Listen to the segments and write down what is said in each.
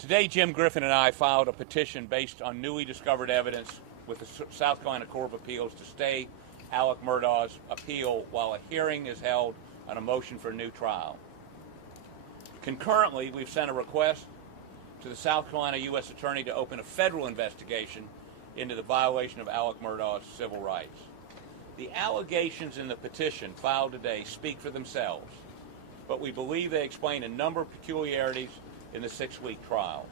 Today, Jim Griffin and I filed a petition based on newly discovered evidence with the South Carolina Court of Appeals to stay Alec Murdaugh's appeal while a hearing is held on a motion for a new trial. Concurrently, we've sent a request to the South Carolina U.S. Attorney to open a federal investigation into the violation of Alec Murdaugh's civil rights. The allegations in the petition filed today speak for themselves, but we believe they explain a number of peculiarities in the 6-week trial.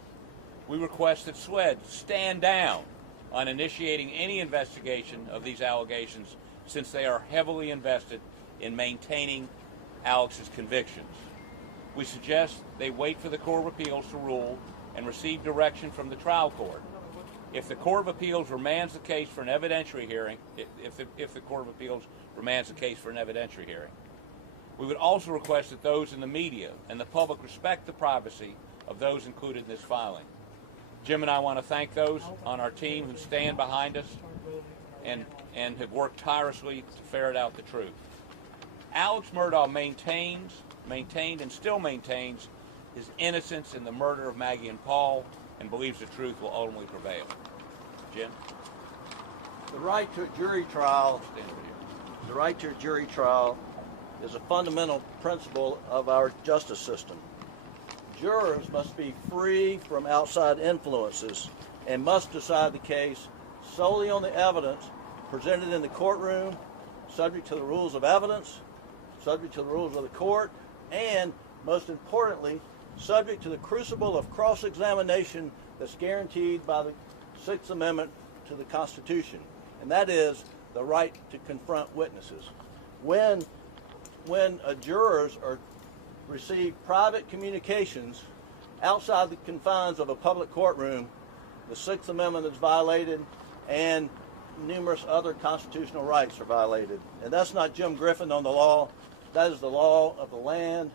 We request that SLED stand down on initiating any investigation of these allegations since they are heavily invested in maintaining Alec's convictions. We suggest they wait for the Court of Appeals to rule and receive direction from the trial court. If the Court of Appeals remands the case for an evidentiary hearing, if the Court of Appeals remands the case for an evidentiary hearing, we would also request that those in the media and the public respect the privacy of those included in this filing. Jim and I want to thank those on our team who stand behind us and have worked tirelessly to ferret out the truth. Alec Murdaugh maintained and still maintains his innocence in the murder of Maggie and Paul and believes the truth will ultimately prevail. Jim? The right to a jury trial, is a fundamental principle of our justice system. Jurors must be free from outside influences and must decide the case solely on the evidence presented in the courtroom, subject to the rules of evidence, subject to the rules of the court, and, most importantly, subject to the crucible of cross-examination that's guaranteed by the Sixth Amendment to the Constitution, and that is the right to confront witnesses. When jurors receive private communications outside the confines of a public courtroom, the Sixth Amendment is violated and numerous other constitutional rights are violated. And that's not Jim Griffin on the law, that is the law of the land.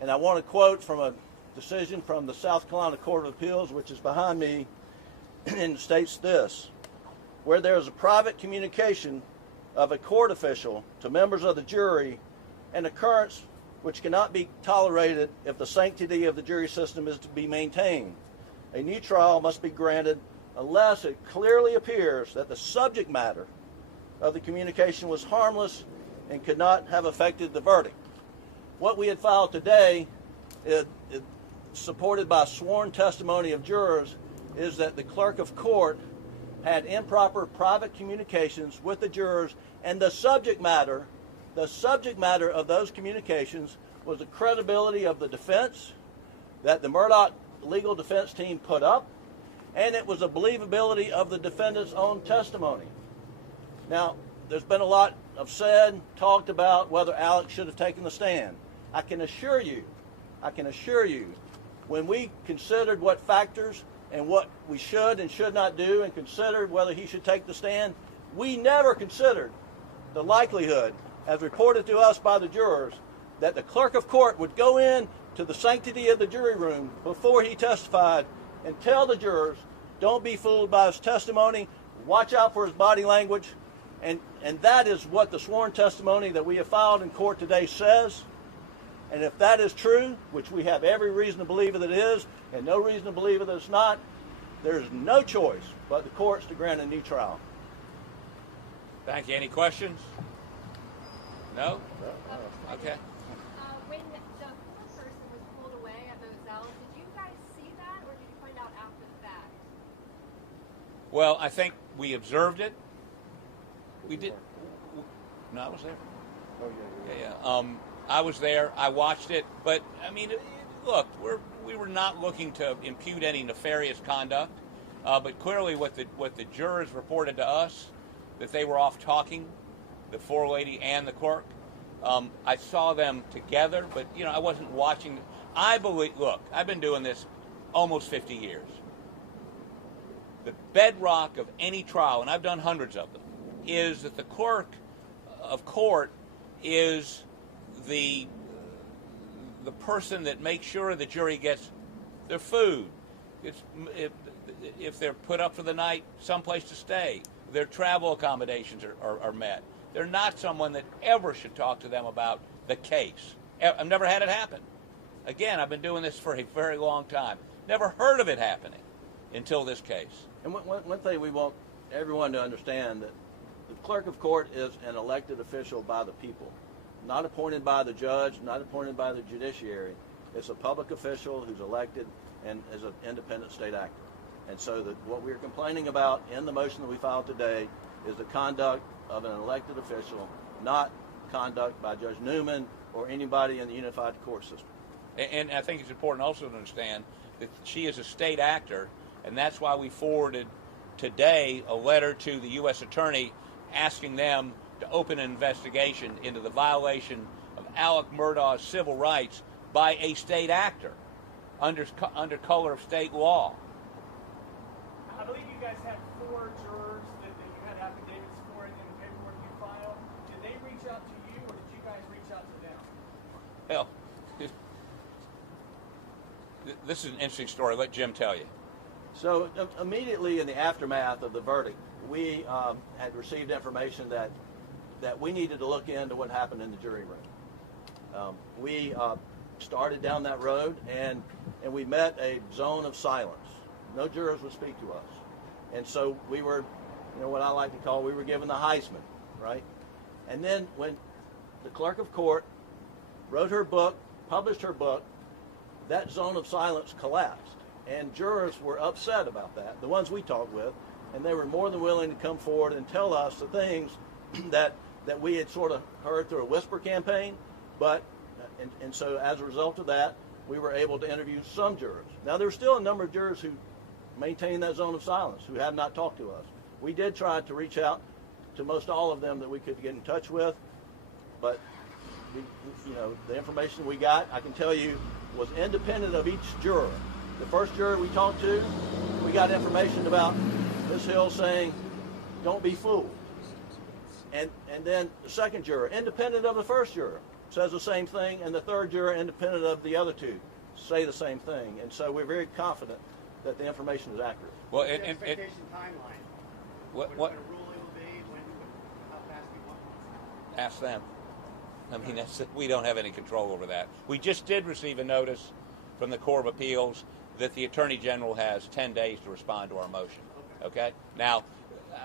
And I want to quote from a decision from the South Carolina Court of Appeals, which is behind me, and states this: where there is a private communication of a court official to members of the jury, an occurrence which cannot be tolerated if the sanctity of the jury system is to be maintained, a new trial must be granted unless it clearly appears that the subject matter of the communication was harmless and could not have affected the verdict. What we had filed today, supported by sworn testimony of jurors, is that the clerk of court had improper private communications with the jurors, and the subject matter of those communications was the credibility of the defense that the Murdaugh legal defense team put up, and it was the believability of the defendant's own testimony. Now, there's been a lot of talked about whether Alec should have taken the stand. I can assure you, when we considered what factors and what we should and should not do and considered whether he should take the stand, we never considered the likelihood, as reported to us by the jurors, that the clerk of court would go in to the sanctity of the jury room before he testified and tell the jurors, don't be fooled by his testimony, watch out for his body language, and that is what the sworn testimony that we have filed in court today says. And if that is true, which we have every reason to believe that it is, and no reason to believe that it's not, there is no choice but the courts to grant a new trial. Thank you. Any questions? No? Okay. When the person was pulled away at those cells, did you guys see that, or did you find out after the fact? Well, I think we observed it. We did. No, I was there. Oh, Yeah. I was there. I watched it. But, I mean, look, we were not looking to impute any nefarious conduct. But clearly what the jurors reported to us, that they were off talking, the forelady and the clerk. I saw them together, but, I wasn't watching. I believe, look, I've been doing this almost 50 years. The bedrock of any trial, and I've done hundreds of them, is that the clerk of court is the person that makes sure the jury gets their food. If they're put up for the night, someplace to stay, their travel accommodations are met. They're not someone that ever should talk to them about the case. I've never had it happen. Again, I've been doing this for a very long time. Never heard of it happening until this case. And one thing we want everyone to understand, that the clerk of court is an elected official by the people, not appointed by the judge, not appointed by the judiciary. It's a public official who's elected and is an independent state actor. And so what we're complaining about in the motion that we filed today is the conduct of an elected official, not conduct by Judge Newman or anybody in the unified court system. And I think it's important also to understand that she is a state actor, and that's why we forwarded today a letter to the U.S. Attorney asking them to open an investigation into the violation of Alec Murdaugh's civil rights by a state actor under color of state law. I believe you guys had 4 jurors that you had affidavits for in the paperwork you filed. Did they reach out to you, or did you guys reach out to them? Well, this is an interesting story. Let Jim tell you. So immediately in the aftermath of the verdict, we had received information that we needed to look into what happened in the jury room. We started down that road, and we met a zone of silence. No jurors would speak to us. And so we were, what I like to call, we were given the Heisman, right? And then when the clerk of court wrote her book, published her book, that zone of silence collapsed. And jurors were upset about that, the ones we talked with, and they were more than willing to come forward and tell us the things that we had sort of heard through a whisper campaign. But, and so as a result of that, we were able to interview some jurors. Now, there's still a number of jurors who maintain that zone of silence, who have not talked to us. We did try to reach out to most all of them that we could get in touch with, but the information we got, I can tell you, was independent of each juror. The first juror we talked to, we got information about Ms. Hill saying, "Don't be fooled." And then the second juror, independent of the first juror, says the same thing, and the third juror, independent of the other two, say the same thing. And so we're very confident that the information is accurate. Well, the expectation timeline. What a ruling will be? How fast do you want one? Ask them. I mean, we don't have any control over that. We just did receive a notice from the Court of Appeals that the Attorney General has 10 days to respond to our motion. Okay? Now,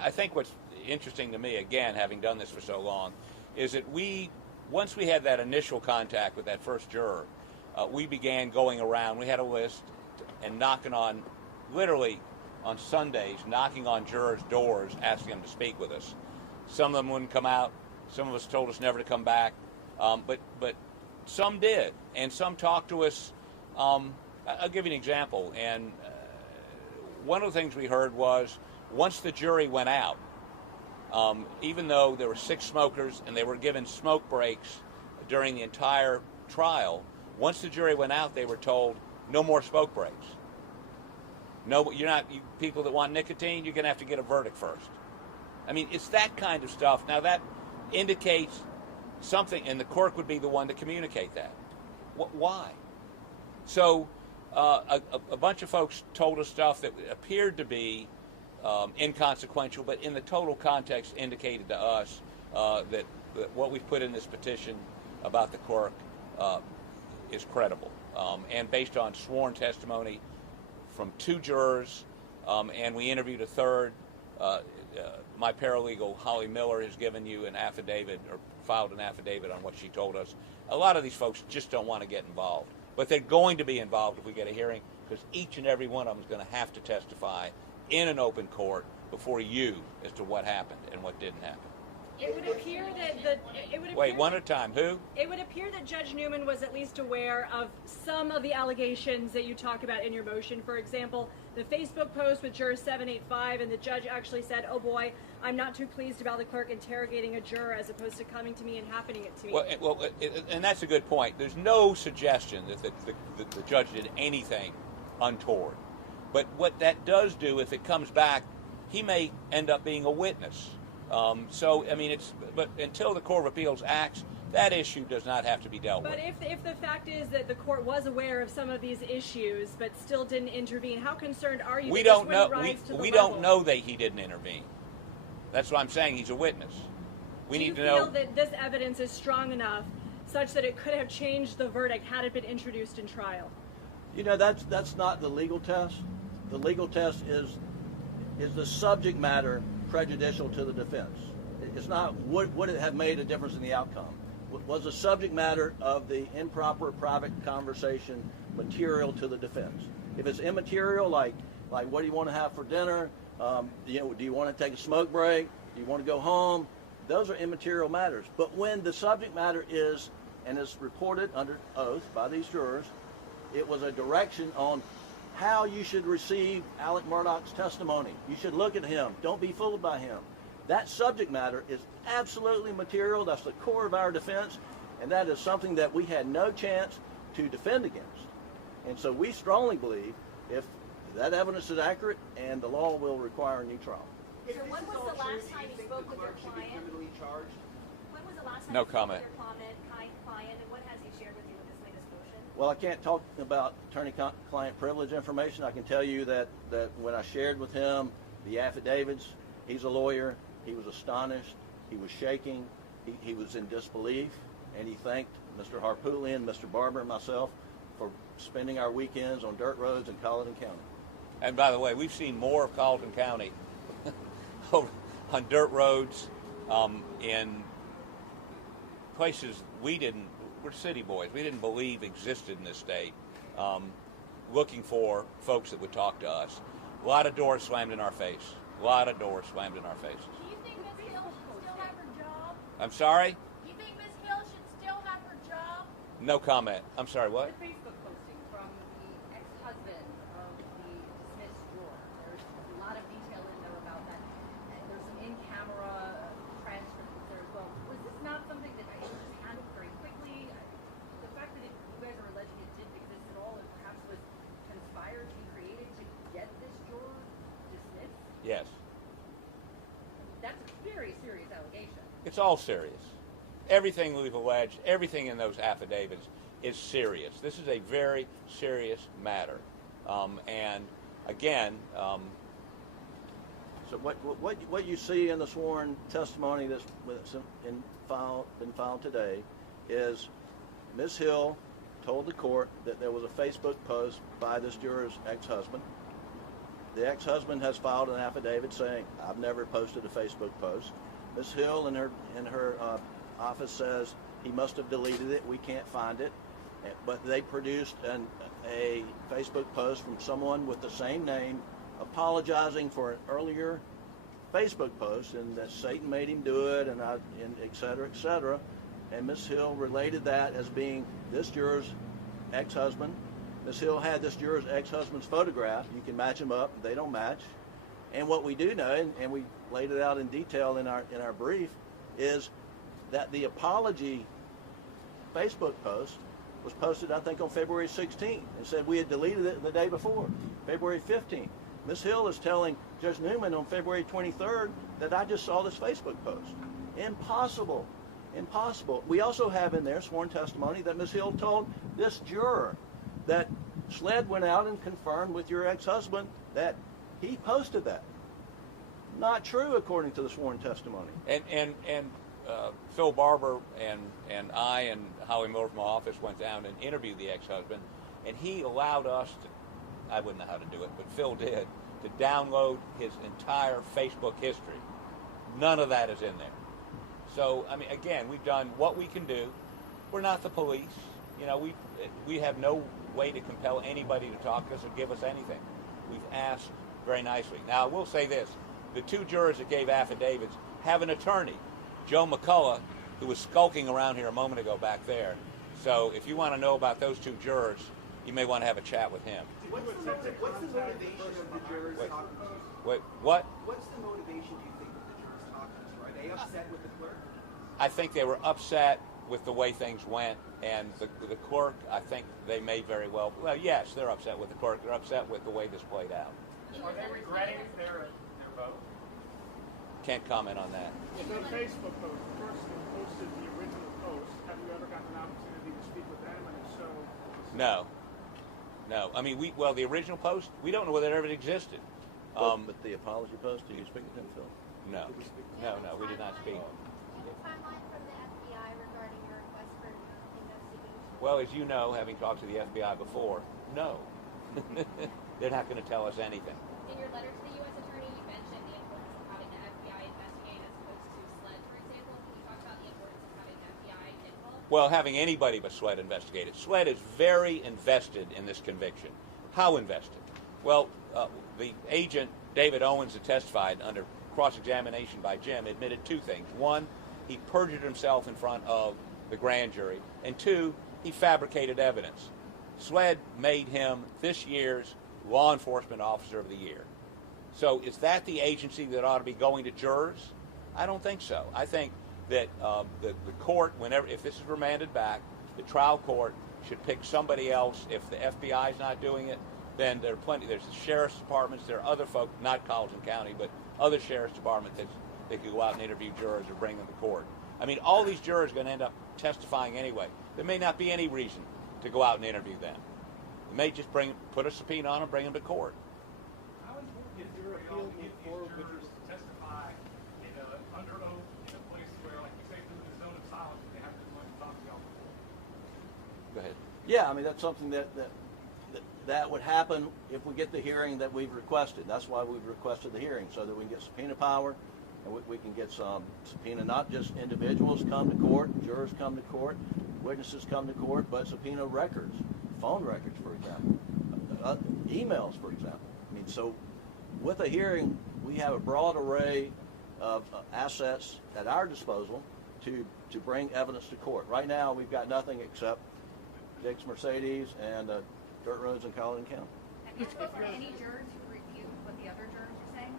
I think what's interesting to me, again, having done this for so long, is that once we had that initial contact with that first juror, we began going around. We had a list and knocking on, literally on Sundays, knocking on jurors' doors, asking them to speak with us. Some of them wouldn't come out. Some of us told us never to come back. But some did, and some talked to us. I'll give you an example. And one of the things we heard was, once the jury went out, even though there were 6 smokers and they were given smoke breaks during the entire trial, once the jury went out, they were told, no more smoke breaks. No, you people that want nicotine, you're going to have to get a verdict first. I mean, it's that kind of stuff. Now, that indicates something, and the court would be the one to communicate that. Why? So a bunch of folks told us stuff that appeared to be inconsequential, but in the total context indicated to us that what we put in this petition about the clerk is credible, and based on sworn testimony from 2 jurors, and we interviewed a third. My paralegal, Holly Miller, has given you an affidavit, or filed an affidavit on what she told us. A lot of these folks just don't want to get involved, but they're going to be involved if we get a hearing, because each and every one of them is going to have to testify in an open court before you as to what happened and what didn't happen. It would appear that Wait, one at a time. Who? It would appear that Judge Newman was at least aware of some of the allegations that you talk about in your motion. For example, the Facebook post with juror 785, and the judge actually said, "Oh boy, I'm not too pleased about the clerk interrogating a juror as opposed to coming to me and happening it to me." Well, and that's a good point. There's no suggestion that the judge did anything untoward. But what that does do, if it comes back, he may end up being a witness. So, I mean, but until the Court of Appeals acts, that issue does not have to be dealt with. But if the fact is that the court was aware of some of these issues but still didn't intervene, how concerned are you? We don't know. We don't know that he didn't intervene. That's what I'm saying. He's a witness. We need to know. Do you feel that this evidence is strong enough such that it could have changed the verdict had it been introduced in trial? You know, that's not the legal test. The legal test is the subject matter prejudicial to the defense? It's not would it have made a difference in the outcome? Was the subject matter of the improper private conversation material to the defense? If it's immaterial, like what do you want to have for dinner? Do you want to take a smoke break? Do you want to go home? Those are immaterial matters. But when the subject matter is, and is reported under oath by these jurors, it was a direction on how you should receive Alec Murdaugh's testimony. You should look at him. Don't be fooled by him. That subject matter is absolutely material. That's the core of our defense, and that is something that we had no chance to defend against. And so we strongly believe if that evidence is accurate, and the law will require a new trial. So when was the last time you spoke with your client? When was the last time No you spoke comment. with your client, and what has he shared with you in this latest motion? Well, I can't talk about attorney-client privilege information. I can tell you that when I shared with him the affidavits, he's a lawyer. He was astonished. He was shaking. He was in disbelief, and he thanked Mr. Harpootlian, Mr. Barber, and myself for spending our weekends on dirt roads in Colleton County. And by the way, we've seen more of Colleton County on dirt roads, in places we're city boys, we didn't believe existed in this state, looking for folks that would talk to us. A lot of doors slammed in our face. A lot of doors slammed in our faces. Do you think Ms. Hill should still have her job? I'm sorry? Do you think Ms. Hill should still have her job? No comment. I'm sorry, what? The Facebook posting from the ex-husband of the dismissed juror. There's a lot of detail in there about that. And there's some in-camera transcripts there as well. Was this not something that was just handled very quickly? The fact that you guys are alleging it didn't exist at all and perhaps was conspired to be created to get this juror dismissed? Yes. That's a very serious allegation. It's all serious. Everything we've alleged, everything in those affidavits is serious. This is a very serious matter. And again, So what you see in the sworn testimony that's been filed today is Ms. Hill told the court that there was a Facebook post by this juror's ex-husband. The ex-husband has filed an affidavit saying, "I've never posted a Facebook post." Ms. Hill in her office says he must have deleted it. We can't find it. But they produced a Facebook post from someone with the same name apologizing for an earlier Facebook post and that Satan made him do it and et cetera, et cetera. And Ms. Hill related that as being this juror's ex-husband. Ms. Hill had this juror's ex-husband's photograph. You can match them up. They don't match. And what we do know, and we laid it out in detail in our brief, is that the apology Facebook post was posted, I think, on February 16th, and said we had deleted it the day before, February 15th. Ms. Hill is telling Judge Newman on February 23rd that I just saw this Facebook post. Impossible. Impossible. We also have in there sworn testimony that Ms. Hill told this juror that SLED went out and confirmed with your ex-husband that he posted that. Not true, according to the sworn testimony. And Phil Barber and I and Howie Miller from my office went down and interviewed the ex-husband, and he allowed us to, I wouldn't know how to do it, but Phil did, to download his entire Facebook history. None of that is in there. So, I mean, again, we've done what we can do. We're not the police. You know, we have no way to compel anybody to talk to us or give us anything. We've asked very nicely. Now, I will say this. The two jurors that gave affidavits have an attorney, Joe McCullough, who was skulking around here a moment ago back there. So if you want to know about those two jurors, you may want to have a chat with him. What's the motivation of the jurors talking to us? Wait, what? What's the motivation, do you think, of the jurors talking to us? Are they upset with the clerk? I think they were upset with the way things went, and the clerk, I think they may very well, yes, they're upset with the clerk. They're upset with the way this played out. Are they regretting their vote? Can't comment on that. The Facebook post, the person who posted the original post, have you ever gotten an opportunity to speak with them? And if so, No. I mean, the original post, we don't know whether it ever existed. But the apology post, did you speak with him, Phil? No, we did not speak. Do you have a timeline from the FBI regarding your request for investigation? Well, as you know, having talked to the FBI before, No. They're not going to tell us anything. In your letter to the U.S. Attorney, you mentioned the importance of having the FBI investigate as opposed to SLED, for example. Can you talk about the importance of having the FBI involved? Well, having anybody but SLED investigate it. SLED is very invested in this conviction. How invested? Well, the agent, David Owens, that testified under cross-examination by Jim, admitted two things. One, he perjured himself in front of the grand jury. And two, he fabricated evidence. SLED made him this year's Law Enforcement Officer of the Year. So is that the agency that ought to be going to jurors? I don't think so. I think that the court, if this is remanded back, the trial court should pick somebody else. If the FBI is not doing it, then there's the sheriff's departments, there are other folk, not Carlton County, but other sheriff's departments that could go out and interview jurors or bring them to court. I mean, all these jurors are going to end up testifying anyway. There may not be any reason to go out and interview them. They may just put a subpoena on them, bring them to court. How important is your appeal to get these jurors to testify under oath in a place where, like you say, through the zone of silence, they have to talk to y'all before? Go ahead. Yeah, I mean, that's something that would happen if we get the hearing that we've requested. That's why we've requested the hearing, so that we can get subpoena power, and we can get some subpoena, not just individuals come to court, jurors come to court, witnesses come to court, but subpoena records, phone records, for example, emails, for example. I mean, so with a hearing, we have a broad array of assets at our disposal to bring evidence to court. Right now, we've got nothing except Jake's Mercedes and dirt roads in Carlton County. Have you spoken to any jurors who reviewed what the other jurors are saying?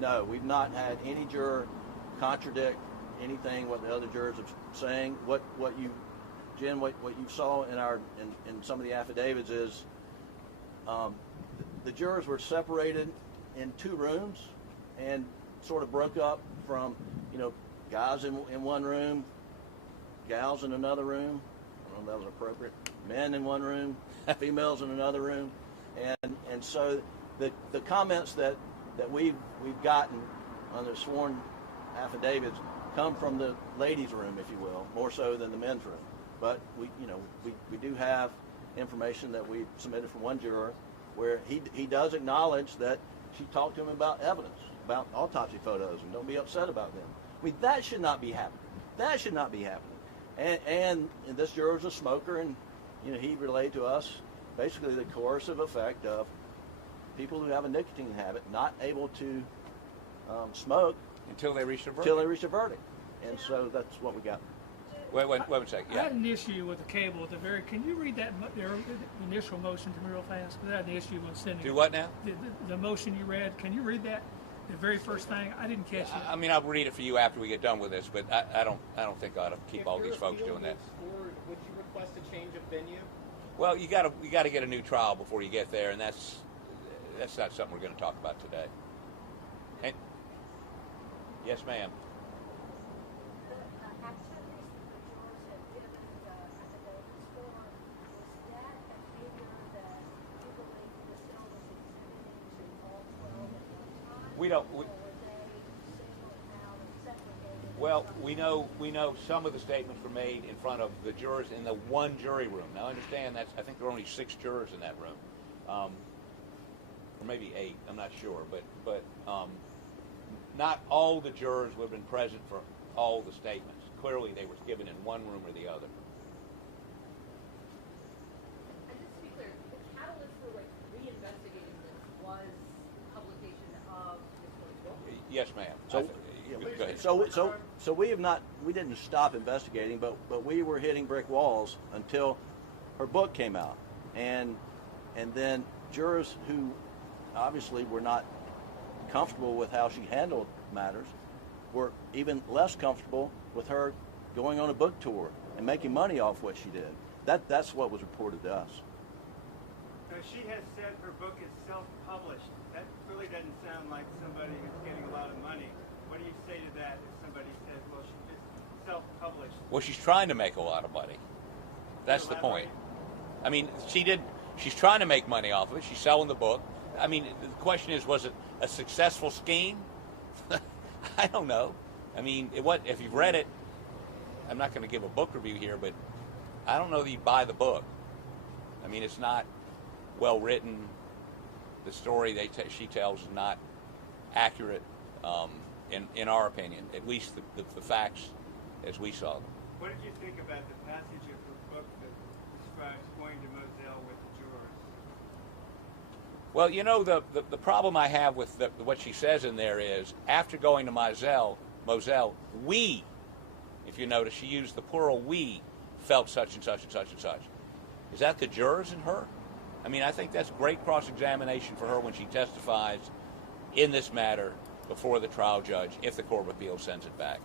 No, we've not had any juror contradict anything what the other jurors are saying. Jen, what you saw in some of the affidavits is the jurors were separated in two rooms and sort of broke up from, guys in one room, gals in another room. I don't know if that was appropriate. Men in one room, females in another room, and so the comments that we've gotten on the sworn affidavits come from the ladies' room, if you will, more so than the men's room. But we do have information that we submitted from one juror where he does acknowledge that she talked to him about evidence, about autopsy photos, and don't be upset about them. I mean, that should not be happening. That should not be happening. And this juror is a smoker, and he relayed to us basically the coercive effect of people who have a nicotine habit not able to smoke Until they reach a verdict. Until they reach a verdict. And so that's what we got. Wait a second. I Yeah. had an issue with the cable at the very. Can you read that their initial motion to me real fast? Because I had an issue with sending. Do what now? The motion you read. Can you read that? The very first thing. I didn't catch it. I mean, I'll read it for you after we get done with this, but I don't think I ought to keep all these folks doing that. Would you request a change of venue? Well, you got to get a new trial before you get there, and that's not something we're going to talk about today. And yes, ma'am. We know some of the statements were made in front of the jurors in the one jury room. Now, understand I think there are only 6 jurors in that room, or maybe 8. I'm not sure, but not all the jurors would have been present for all the statements. Clearly, they were given in one room or the other. And just to be clear, the catalyst for reinvestigating this was publication of Ms. Moore's book? Yes, ma'am. Go ahead. So we didn't stop investigating, but we were hitting brick walls until her book came out, and then jurors who obviously were not comfortable with how she handled matters were even less comfortable with her going on a book tour and making money off what she did. That's what was reported to us. So she has said her book is self-published. That really doesn't sound like somebody who's getting a lot of money. What do you say to that if somebody says, well, she just self-published? Well, she's trying to make a lot of money. That's the point. I mean, she's trying to make money off of it. She's selling the book. I mean, the question is, was it a successful scheme? I don't know. I mean, if you've read it, I'm not going to give a book review here, but I don't know that you buy the book. I mean, it's not well written. The story she tells is not accurate, in our opinion, at least the facts as we saw them. What did you think about the passage of her book that describes going to Moselle with the jurors? Well, you know, the problem I have with what she says in there is, after going to Moselle, we, if you notice, she used the plural we, felt such and such and such and such. Is that the jurors and her? I mean, I think that's great cross-examination for her when she testifies in this matter before the trial judge, if the Court of Appeals sends it back.